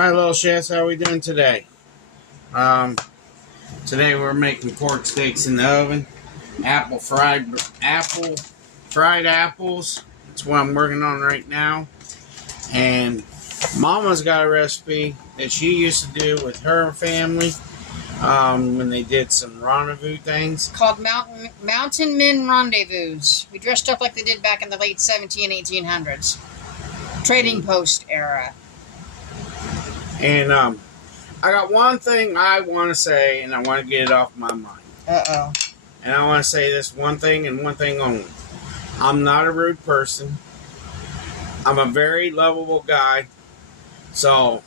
Hi, little chefs. How are we doing today? Today we're making pork steaks in the oven. Fried apples. That's what I'm working on right now. And Mama's got a recipe that she used to do with her family when they did some rendezvous things. Called Mountain Men Rendezvous. We dressed up like they did back in the late 1800s. Trading post era. And I got one thing I want to say, and I want to get it off my mind. Uh-oh. And I want to say this one thing and one thing only. I'm not a rude person. I'm a very lovable guy. So,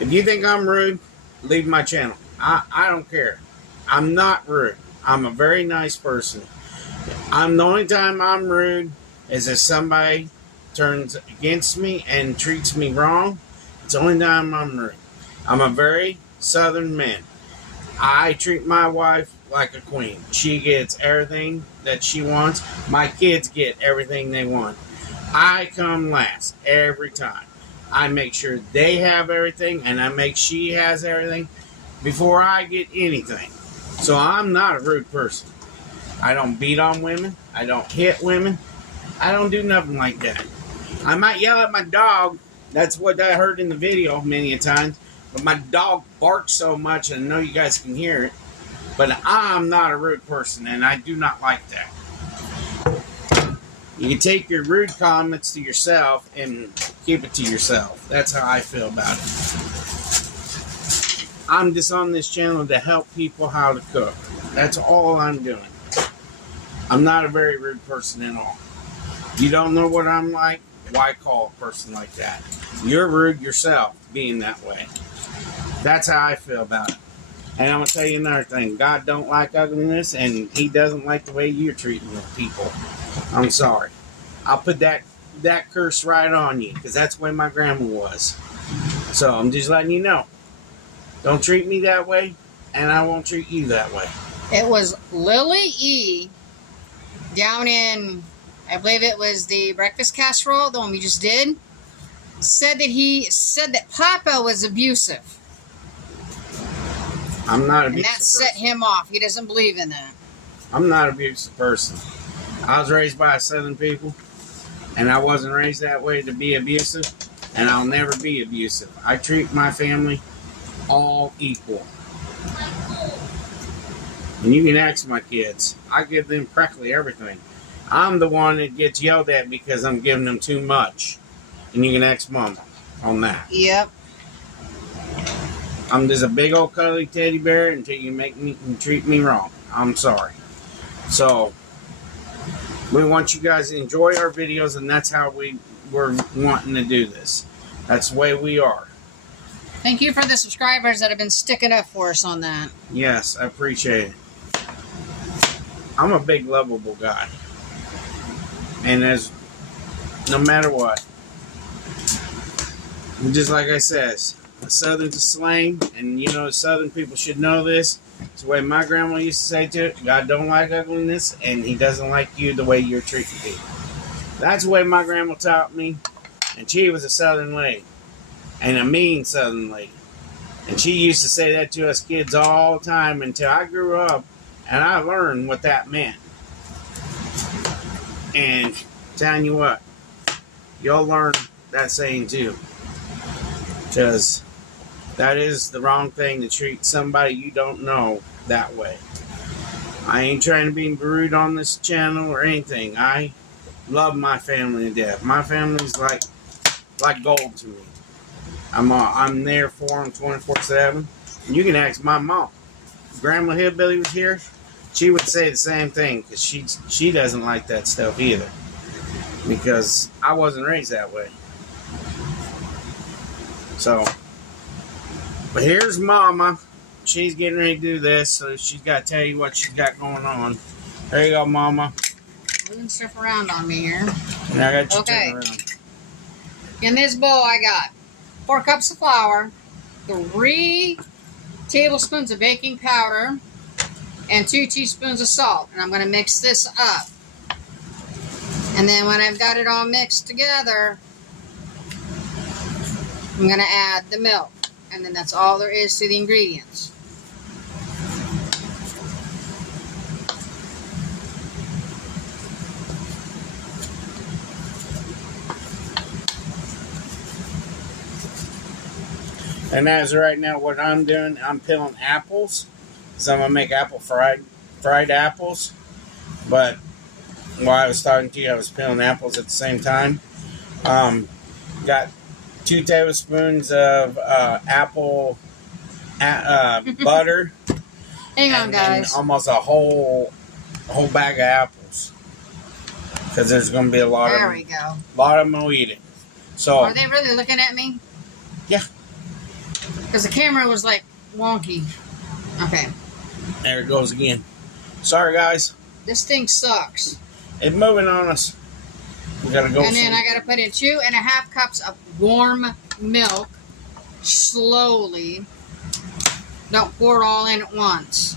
if you think I'm rude, leave my channel. I don't care. I'm not rude. I'm a very nice person. The only time I'm rude is if somebody turns against me and treats me wrong. It's the only time I'm rude. I'm a very southern man. I treat my wife like a queen. She gets everything that she wants. My kids get everything they want. I come last every time. I make sure they have everything, and I make she has everything before I get anything. So I'm not a rude person. I don't beat on women. I don't hit women. I don't do nothing like that. I might yell at my dog. That's what I heard in the video many a times. But my dog barks so much, and I know you guys can hear it. But I'm not a rude person, and I do not like that. You can take your rude comments to yourself and keep it to yourself. That's how I feel about it. I'm just on this channel to help people how to cook. That's all I'm doing. I'm not a very rude person at all. You don't know what I'm like? Why call a person like that? You're rude yourself being that way. That's how I feel about it. And I'm going to tell you another thing. God don't like ugliness, and he doesn't like the way you're treating people. I'm sorry. I'll put that curse right on you, because that's the way my grandma was. So I'm just letting you know. Don't treat me that way, and I won't treat you that way. It was Lily E. down in, I believe it was the breakfast casserole, the one we just did, said that Papa was abusive. I'm not abusive. And that set him off. He doesn't believe in that. I'm not an abusive person. I was raised by Southern people, and I wasn't raised that way to be abusive, and I'll never be abusive. I treat my family all equal. And you can ask my kids. I give them practically everything. I'm the one that gets yelled at because I'm giving them too much. And you can ask Mama on that. Yep. I'm just a big old cuddly teddy bear until you make me treat me wrong. I'm sorry. So, we want you guys to enjoy our videos, and that's how we're wanting to do this. That's the way we are. Thank you for the subscribers that have been sticking up for us on that. Yes, I appreciate it. I'm a big, lovable guy. And no matter what, just like I says, a Southern's a slang, and you know, Southern people should know this. It's the way my grandma used to say to it. God don't like ugliness, and he doesn't like you the way you're treating people. That's the way my grandma taught me, and she was a Southern lady, and a mean Southern lady. And she used to say that to us kids all the time until I grew up, and I learned what that meant. And telling you what, you'll learn that saying too. Because that is the wrong thing to treat somebody you don't know that way. I ain't trying to be rude on this channel or anything. I love my family to death. My family's like gold to me. I'm there for them 24/7. And you can ask my mom. If Grandma Hillbilly was here, she would say the same thing, because she doesn't like that stuff either. Because I wasn't raised that way. So, but here's Mama. She's getting ready to do this, so she's got to tell you what she's got going on. There you go, Mama. Moving stuff around on me here. And I got you turn around. In this bowl, I got 4 cups of flour, 3 tablespoons of baking powder, and 2 teaspoons of salt. And I'm going to mix this up. And then when I've got it all mixed together, I'm going to add the milk. And then that's all there is to the ingredients. And as of right now, what I'm doing, I'm peeling apples. So I'm going to make apple fried apples. But while I was talking to you, I was peeling apples at the same time. Got 2 tablespoons of apple butter. Hang on, guys. And almost a whole bag of apples. Because there's going to be a lot of them. There we go. A lot of them will eat it. So, are they really looking at me? Yeah. Because the camera was like wonky. Okay. There it goes again. Sorry, guys. This thing sucks. It's moving on us. We gotta go. And then I gotta put in 2.5 cups of warm milk slowly. Don't pour it all in at once.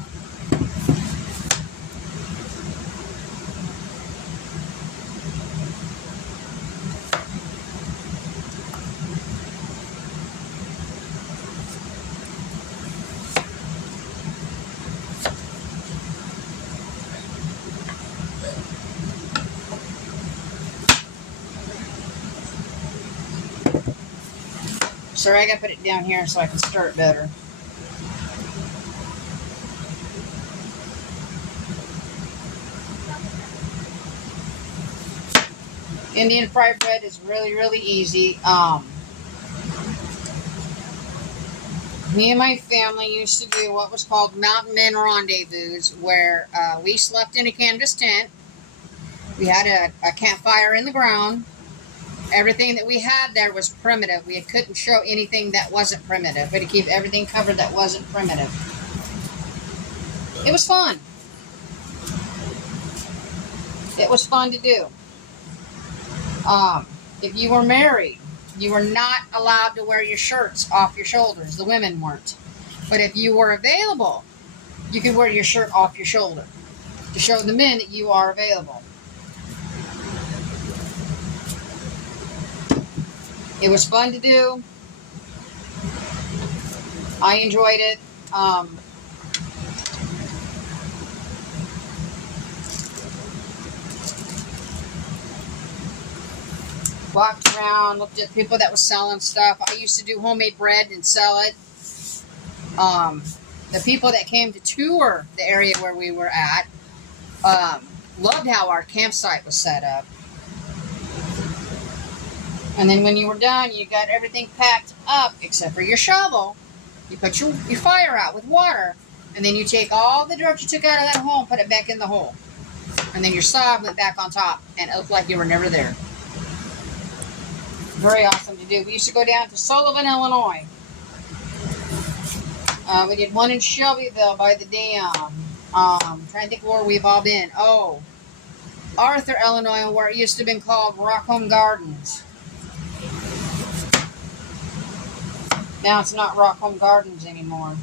Sorry, I gotta put it down here so I can stir it better. Indian fried bread is really, really easy. Me and my family used to do what was called mountain men rendezvous, where we slept in a canvas tent. We had a campfire in the ground. Everything that we had there was primitive. We couldn't show anything that wasn't primitive. We had to keep everything covered that wasn't primitive. It was fun. It was fun to do. If you were married, you were not allowed to wear your shirts off your shoulders. The women weren't. But if you were available, you could wear your shirt off your shoulder to show the men that you are available. It was fun to do. I enjoyed it. Walked around, looked at people that were selling stuff. I used to do homemade bread and sell it. The people that came to tour the area where we were at loved how our campsite was set up. And then when you were done, you got everything packed up except for your shovel. You put your fire out with water, and then you take all the dirt you took out of that hole and put it back in the hole. And then your sod went back on top, and it looked like you were never there. Very awesome to do. We used to go down to Sullivan, Illinois. We did one in Shelbyville by the dam. Trying to think where we've all been. Oh, Arthur, Illinois, where it used to have been called Rockholm Gardens. Now it's not Rockholm Gardens anymore.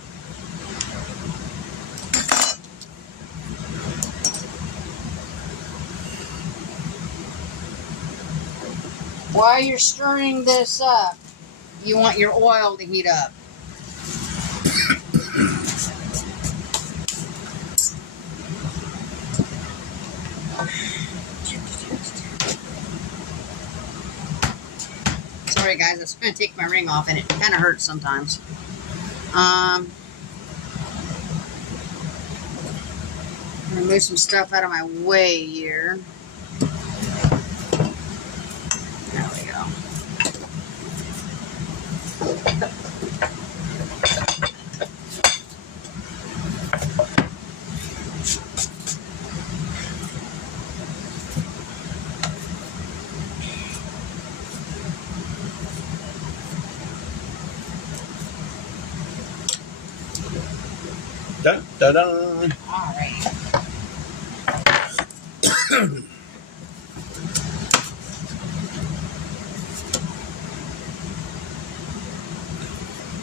While you're stirring this up, you want your oil to heat up. Sorry guys, I was going to take my ring off and it kind of hurts sometimes. Move some stuff out of my way here. There we go. Dun, dun, dun. All right.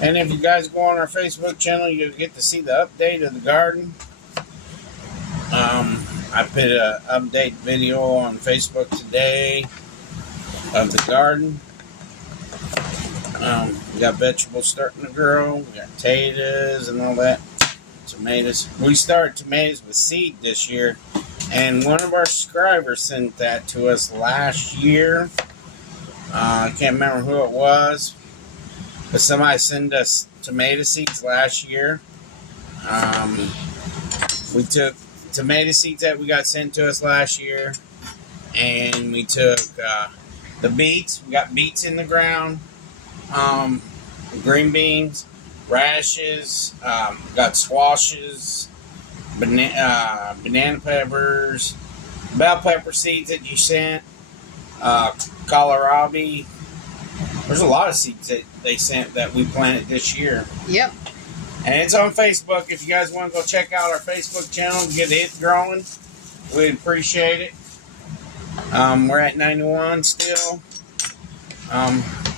And if you guys go on our Facebook channel, you'll get to see the update of the garden. I put an update video on Facebook today of the garden. We got vegetables starting to grow. We got potatoes and all that. Tomatoes. We started tomatoes with seed this year, and one of our subscribers sent that to us last year. I can't remember who it was, but somebody sent us tomato seeds last year. We took tomato seeds that we got sent to us last year, and we took the beets. We got beets in the ground, green beans, radishes, got squashes, banana peppers, bell pepper seeds that you sent, kohlrabi. There's a lot of seeds that they sent that we planted this year. Yep. And it's on Facebook. If you guys want to go check out our Facebook channel, get it growing, we'd appreciate it. We're at 91 still.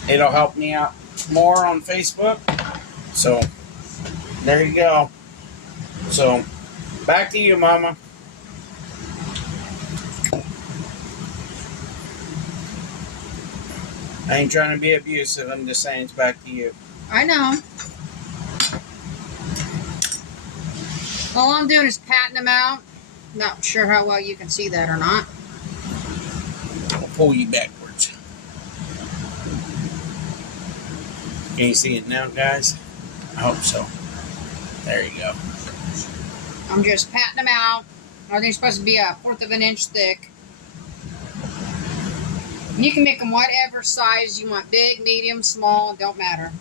It'll help me out more on Facebook. So, there you go. So, back to you, Mama. I ain't trying to be abusive. I'm just saying it's back to you. I know. All I'm doing is patting them out. Not sure how well you can see that or not. I'll pull you backwards. Can you see it now, guys? I hope so. There you go. I'm just patting them out. Everything's supposed to be 1/4 of an inch thick. You can make them whatever size you want. Big, medium, small, don't matter.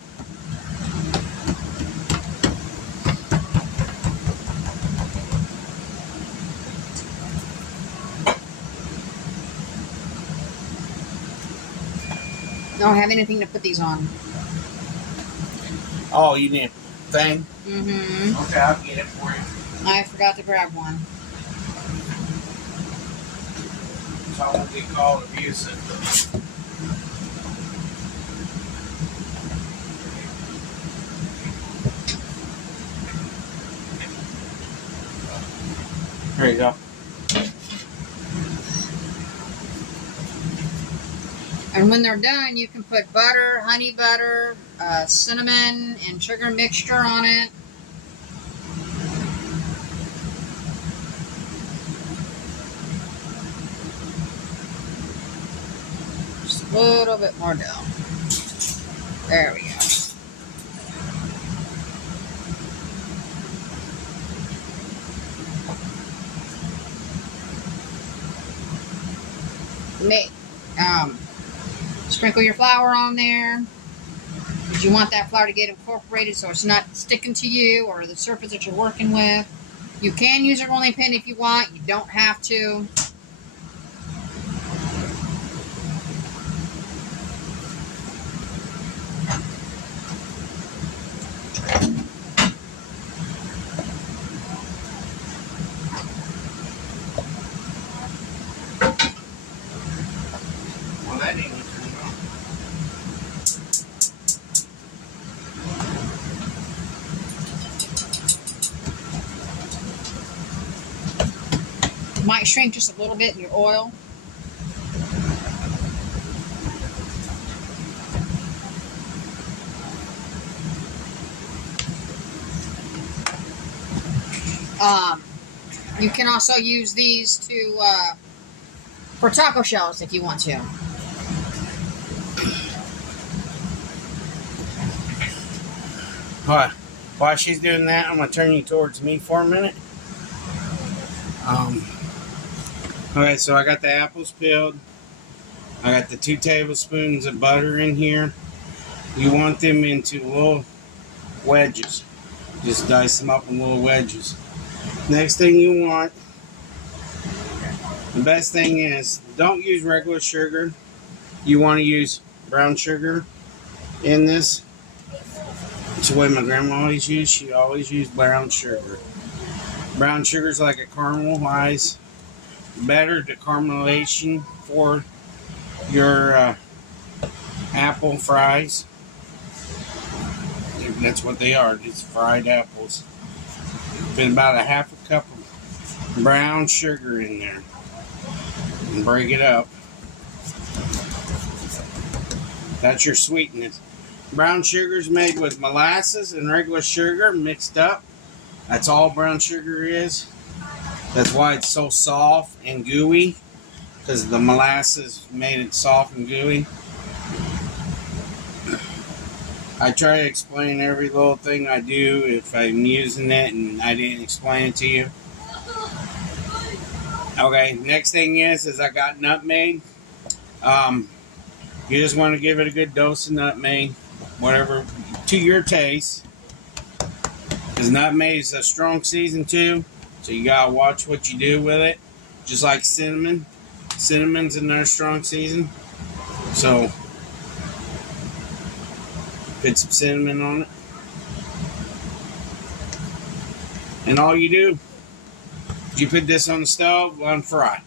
Don't have anything to put these on. Oh, you need a thing? Mm-hmm. Okay, I'll get it for you. I forgot to grab one. So I won't get called abusive. There you go. And when they're done, you can put butter, honey butter, cinnamon, and sugar mixture on it. Just a little bit more dough. There we go. Sprinkle your flour on there, because you want that flour to get incorporated so it's not sticking to you or the surface that you're working with. You can use a rolling pin if you want. You don't have to. Well, that ain't Might shrink just a little bit in your oil. You can also use these to for taco shells if you want to. Alright, while she's doing that, I'm going to turn you towards me for a minute. Okay, so I got the apples peeled. I got the 2 tablespoons of butter in here. You want them into little wedges. Just dice them up in little wedges. Next thing you want, the best thing is, don't use regular sugar. You want to use brown sugar in this. It's the way my grandma always used. She always used brown sugar. Brown sugar is like a caramelized, better decaramelization for your apple fries. That's what they are. It's fried apples. Put about a 1/2 cup of brown sugar in there and break it up. That's your sweetness. Brown sugar is made with molasses and regular sugar mixed up. That's all brown sugar is. That's why it's so soft and gooey, because the molasses made it soft and gooey. I try to explain every little thing I do if I'm using it and I didn't explain it to you. Okay, next thing is I got nutmeg. You just want to give it a good dose of nutmeg, whatever, to your taste. Because nutmeg is a strong season too, so you gotta watch what you do with it. Just like cinnamon. Cinnamon's another strong season. So, put some cinnamon on it. And all you do, you put this on the stove, let them fry.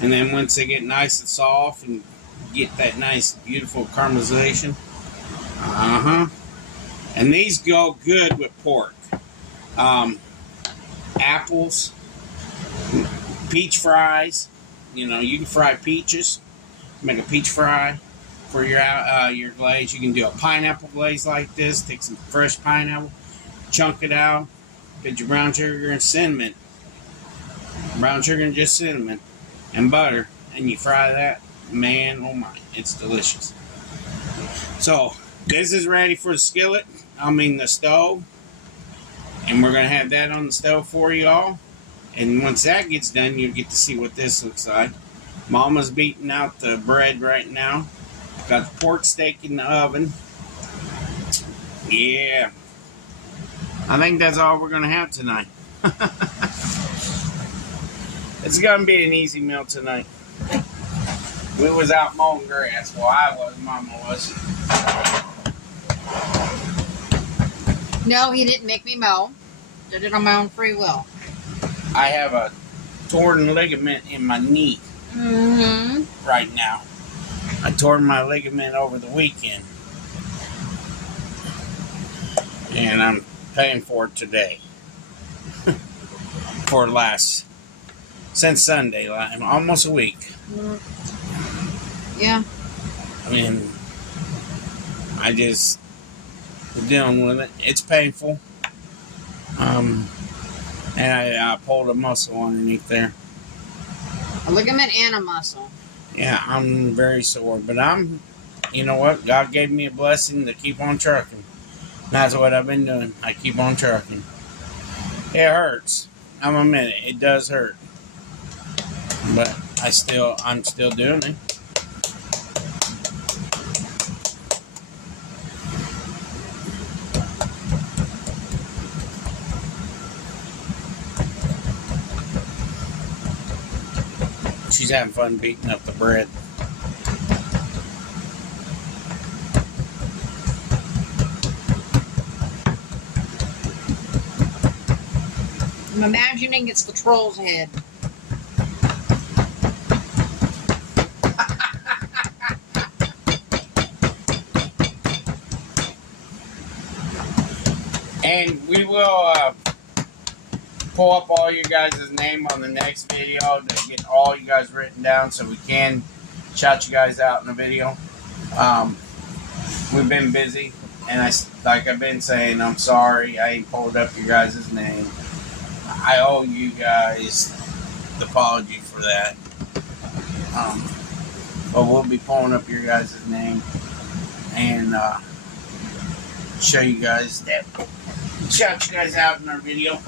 And then once they get nice and soft and get that nice, beautiful caramelization. And these go good with pork. Apples, peach fries. You know, you can fry peaches. Make a peach fry for your glaze. You can do a pineapple glaze like this. Take some fresh pineapple, chunk it out, put your brown sugar and cinnamon. Brown sugar and just cinnamon and butter, and you fry that. Man, oh my, it's delicious. So this is ready for the skillet. The stove. And we're going to have that on the stove for you all. And once that gets done, you'll get to see what this looks like. Mama's beating out the bread right now. Got the pork steak in the oven. Yeah. I think that's all we're going to have tonight. It's going to be an easy meal tonight. We was out mowing grass. Well, I was. Mama was. No, he didn't make me mow. Did it on my own free will. I have a torn ligament in my knee right now. I tore my ligament over the weekend. And I'm paying for it today. Since Sunday, almost a week. Yeah. I just dealing with it. It's painful. And I pulled a muscle underneath there. A ligament and a muscle. Yeah, I'm very sore. But you know what? God gave me a blessing to keep on trucking. That's what I've been doing. I keep on trucking. It hurts. I'm a minute. It does hurt. But I'm still doing it. She's having fun beating up the bread. I'm imagining it's the troll's head. And we will pull up all you guys' name on the next video to get all you guys written down so we can shout you guys out in the video. We've been busy, and like I've been saying, I'm sorry I ain't pulled up your guys' name. I owe you guys the apology for that. But we'll be pulling up your guys' name and show you guys that. Shout you guys out in our video.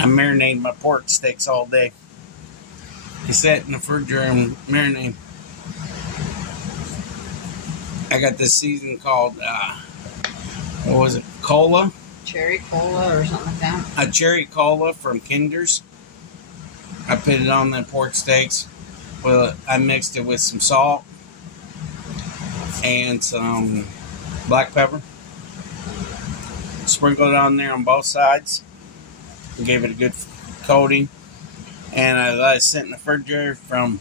I marinated my pork steaks all day. They sat in the refrigerator and marinated. I got this season called, what was it? Cola? Cherry cola or something like that. A cherry cola from Kinder's. I put it on the pork steaks. Well, I mixed it with some salt and some black pepper. Sprinkled it on there on both sides. Gave it a good coating. And I let it sit in the refrigerator from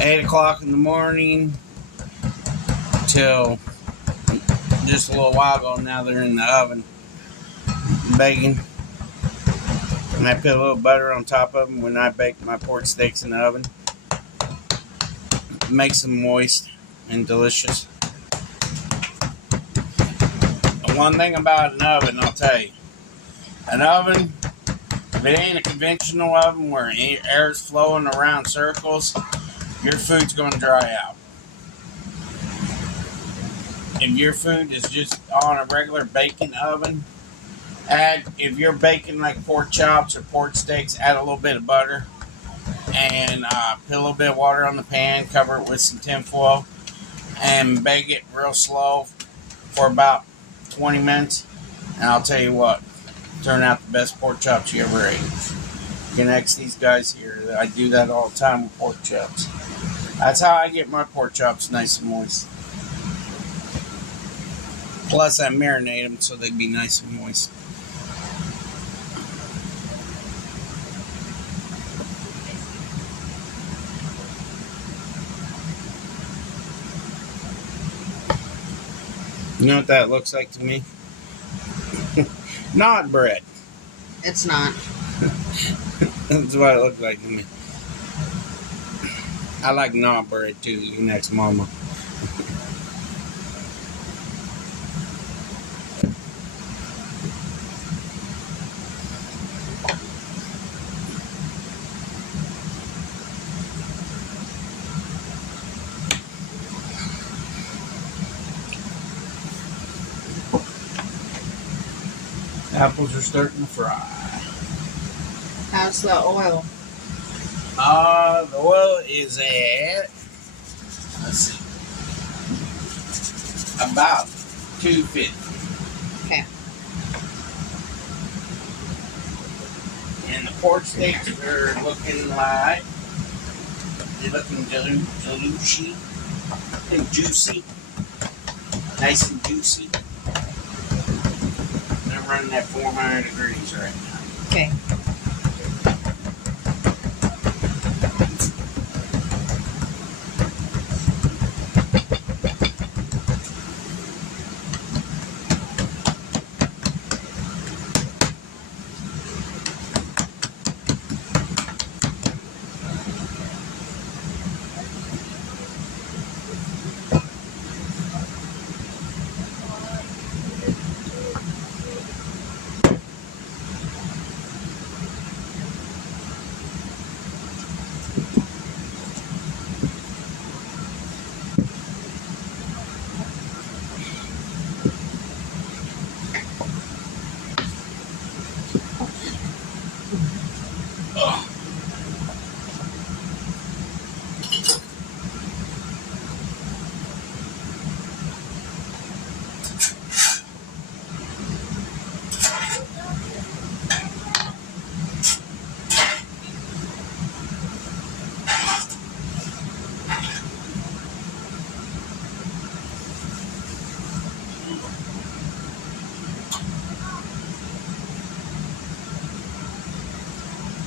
8 o'clock in the morning till just a little while ago. Now they're in the oven baking. And I put a little butter on top of them when I bake my pork steaks in the oven. It makes them moist and delicious. And one thing about an oven, I'll tell you, an oven, if it ain't a conventional oven where air is flowing around circles, your food's going to dry out. If your food is just on a regular baking oven, if you're baking like pork chops or pork steaks, add a little bit of butter and put a little bit of water on the pan, cover it with some tin foil, and bake it real slow for about 20 minutes. And I'll tell you what, turn out the best pork chops you ever ate. You can ask these guys here. I do that all the time with pork chops. That's how I get my pork chops nice and moist. Plus, I marinate them so they'd be nice and moist. You know what that looks like to me? Not bread. It's not. That's what it looks like to me. I like not bread too. You can ask Mama. Apples are starting to fry. How's the oil? The oil is at, let's see, about 250. Okay. And the pork steaks are looking like, they're looking delushy and juicy. Nice and juicy. They're running at 400 degrees right now. Okay.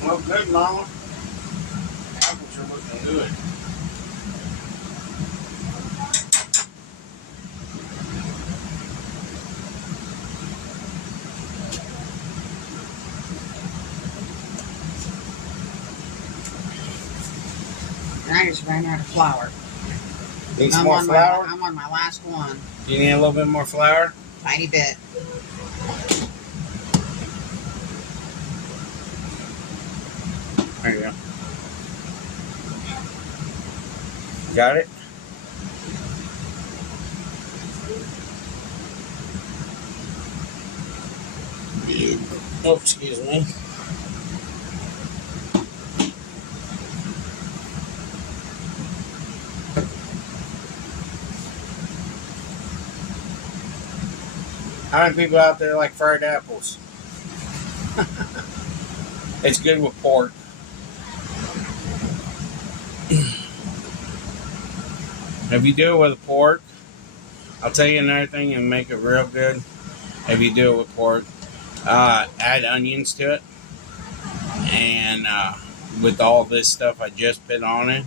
Well, good, Mama. Apples are looking good. And I just ran out of flour. Need some more flour? I'm on my last one. Do you need a little bit more flour? Tiny bit. There you go. Got it? Oh, excuse me. How many people out there like fried apples? It's good with pork. If you do it with pork, I'll tell you another thing and make it real good. If you do it with pork, add onions to it. And with all this stuff I just put on it,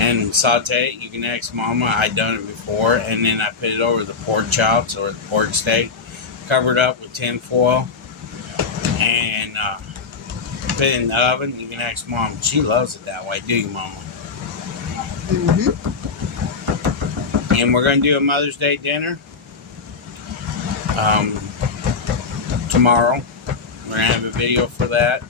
and saute it. You can ask Mama. I done it before, and then I put it over the pork chops or the pork steak, covered up with tin foil, and put it in the oven. You can ask Mom. She loves it that way. Do you, Mama? Mm-hmm. And we're going to do a Mother's Day dinner tomorrow. We're going to have a video for that.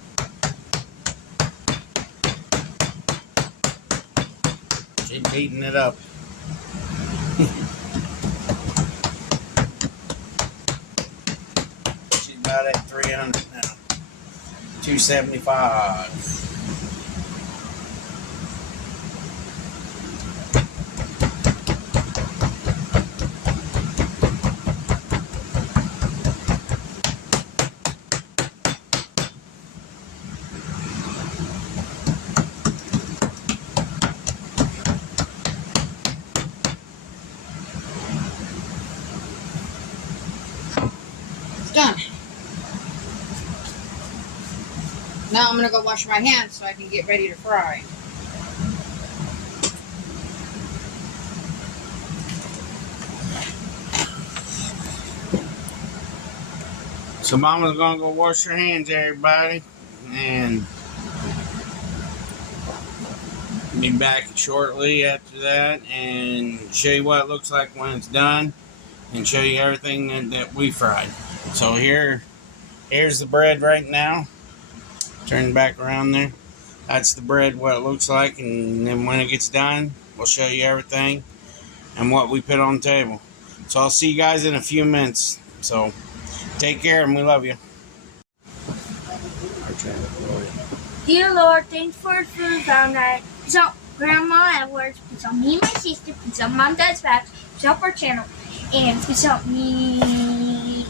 She's beating it up. She's about at 300 now. 275. Done. Now I'm gonna go wash my hands so I can get ready to fry. So Mama's gonna go wash her hands, everybody, and be back shortly after that and show you what it looks like when it's done and show you everything that we fried. So here's the bread right now. Turn it back around there. That's the bread, what it looks like, and then when it gets done, we'll show you everything and what we put on the table. So I'll see you guys in a few minutes. So take care, and we love you. Dear Lord, thanks for food found night. Peace out Grandma Edwards. Peace out me and my sister. Peace out Mom, Dad's back. Peace out our channel. And peace out me.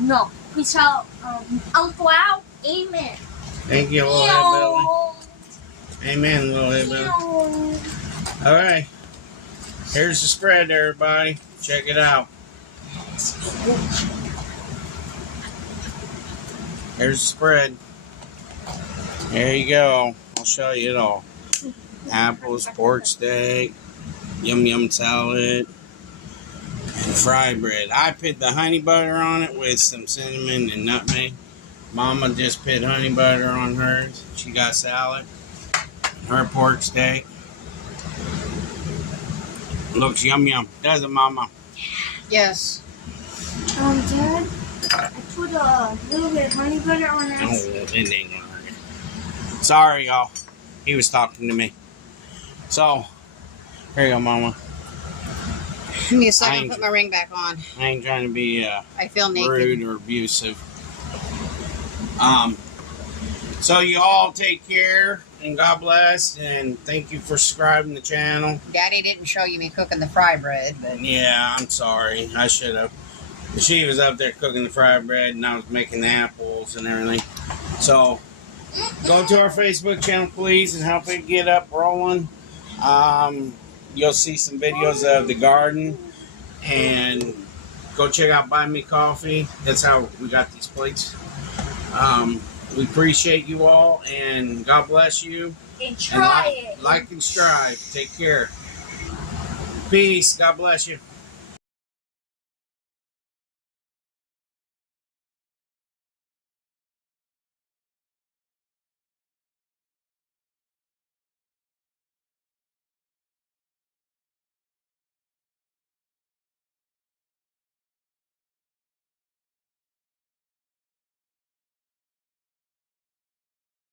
No. Peace out Uncle Al. Amen. Thank you, little Hillbilly. Amen, little Hillbilly. All right. Here's the spread, everybody. Check it out. Here's the spread. There you go. I'll show you it all. Apples, pork steak, yum salad, and fried bread. I put the honey butter on it with some cinnamon and nutmeg. Mama just put honey butter on hers. She got salad. Her pork steak. Looks yum. Doesn't Mama? Yes. Dad, I put a little bit of honey butter on that. Oh, it ain't gonna hurt you. Sorry, y'all. He was talking to me. So, here you go, Mama. Give me a second to put my ring back on. I ain't trying to be I feel naked. rude or abusive. So you all take care and God bless, and thank you for subscribing to the channel. Daddy didn't show you me cooking the fry bread, but Yeah, I'm sorry. I should have. She was up there cooking the fried bread, and I was making the apples and everything. So go to our Facebook channel, please, and help it get up rolling. You'll see some videos of the garden, and go check out Buy Me Coffee. That's how we got these plates. We appreciate you all, and God bless you. And try it. Like and strive. Take care. Peace. God bless you.